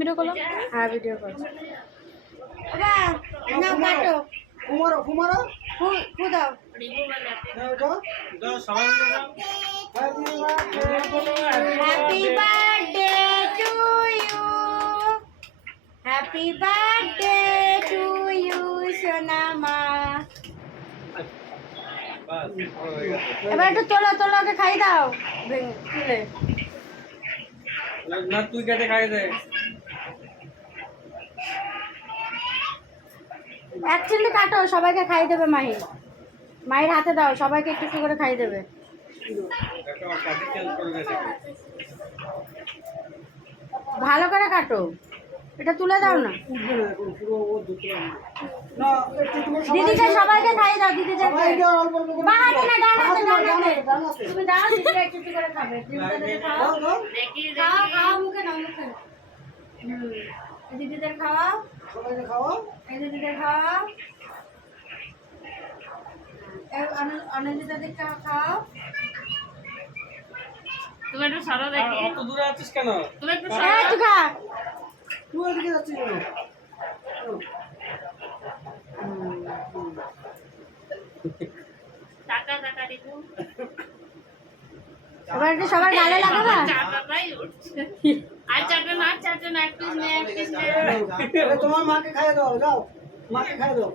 Video করলাম। হ্যাঁ video call. নাও কাটো। কুমারো কুমারো ফু দাও। দাও সবাই মিলে দাও। Happy birthday to you, happy birthday to you সোনামা। বাস হয়ে গেছে। এবার একটু তোলো তোলো, ওকে খাই দাও তুলে। না তুই কেটে খাই দে। অ্যাকচুয়ালি কাটো, সবাইকে খাই দেবে মাহি। মাহির হাতে দাও, সবাইকে একটু একটু করে খাই দেবে। একটা কাটি চেঞ্জ করে গেছে। ভালো করে কাটো, এটা তুলে দাও না। উঠবে না এখন পুরো ও দুটো না একটু তোমার দিদিকে সবাইকে খাই দাও, দিদিদেরকে। সবাইকে অল্প অল্প করে বাঁ হাতে না ডান হাতে, ডান হাতে। ডান হাতে। তুমি দাও, দিদিরা একটু একটু করে খাবে। দিদিদের খাও, দাও দাও খাও খাও, মুখে নাও মুখে। দিদিদের খাওয়াও, সবাইকে খাওয়াও। এই দিদিদের খাওয়াও, অনন্দিতাদের খাওয়াও। তুমি একটু সরো দেখি। অত দূরে আছিস কেন? তুমি একটু এই তুই খা। তুই এদিকে যাচ্ছিস কেন? টাকা টাকা দিবো। এবার একটু সবার গালে লাগাবা। চাটাই উঠছে। আর চাটা না, চাটা না, এক পিস নে, এক পিস নে। এ তোমার মাকে খাইয়ে দাও, যাও মাকে খাইয়ে দাও।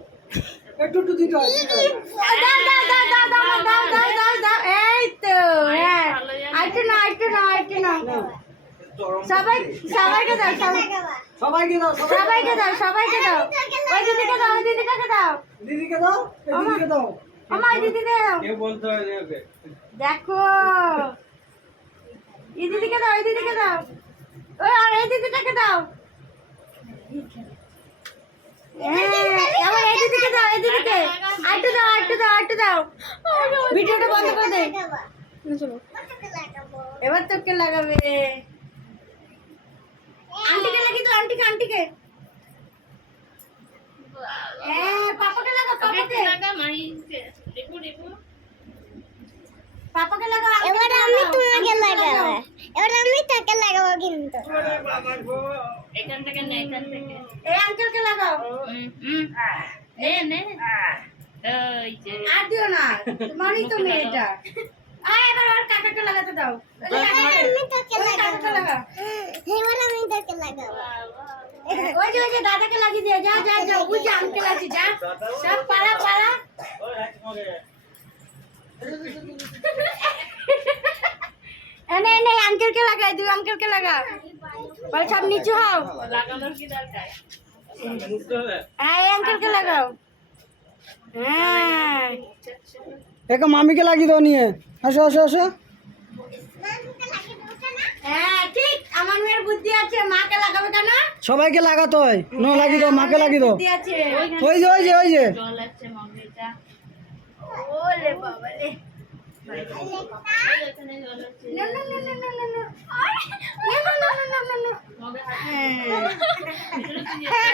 একটু একটু দিতে হয়, দিতে হয়। দাও দাও দাও দাও দাও দাও দাও দাও দাও। এই তো হ্যাঁ, আইটু না আইটু না আইটু না। সবাই সবাইকে দাও, সবাইকে দাও, সবাইকে দাও, সবাইকে দাও। ওই দিদিকে দাও, ওই দিদিকে দাও। দিদিকে দাও, এই দিদিকে দাও। আমার ওই দিদিকে দাও। কে বলতে হয় ওকে? দেখো, এই দিদিকে দাও, এই দিদিকে দাও। ওই আর এই দিদিটাকে দাও। হ্যাঁ, এবার এই দিদিকে দাও, এই দিদিকে। আইটু দাও, আইটু দাও, আইটু দাও। ভিডিওটা বন্ধ করে দে। চলো। এবার তোকে লাগাবে। আন্টিকে লাগি তো, আন্টিকে আন্টিকে। হ্যাঁ, পাপাকে লাগা, পাপাকে টাকা মাইকে দেখো দেখো। পাপাকে লাগা। এবার আমি তোমাকে লাগাবো, এবার আমি তাকে লাগাবো কিন্তু। এখান থেকে নে, এখান থেকে। এই আঙ্কেলকে লাগাও। নে নে। ওই যে আর দিও না, তোমারই তো মেয়েটা। এবার আর কাকাকে লাগাতে দাও। আমি তাকে ওই কাকাকে লাগাবো, লাগা। এবার আমি তাকে লাগাবো। ওই যে দাদাকে লাগিয়ে দিয়ে যা যা যা, ওই যে আঙ্কেল আছে, যা সব পালা পালা। এনে এনে আঙ্কেলকে লাগাই, দুই আঙ্কেলকে লাগা। বল সব নিচু হও। লাগানোর কি দরকার? হ্যাঁ, এই আঙ্কেলকে লাগাও। হ্যাঁ, একে মামিকে লাগিয়ে দাও নিয়ে। আসো আসো আসো। হ্যাঁ ঠিক, আমার মেয়ের বুদ্ধি আছে। মাকে লাগাবে কেন? সবাইকে লাগাতে হয়। নো লাগিয়ে দাও, মাকে লাগিয়ে দাও। বুদ্ধি আছে। ওই যে ওই যে ওই যে। জল আছে মগেটা। ওলে বাবা রে। এখানে জল আছে। না না না না না না না। আয়, না না না না না না। মগে হ্যাঁ। হাতে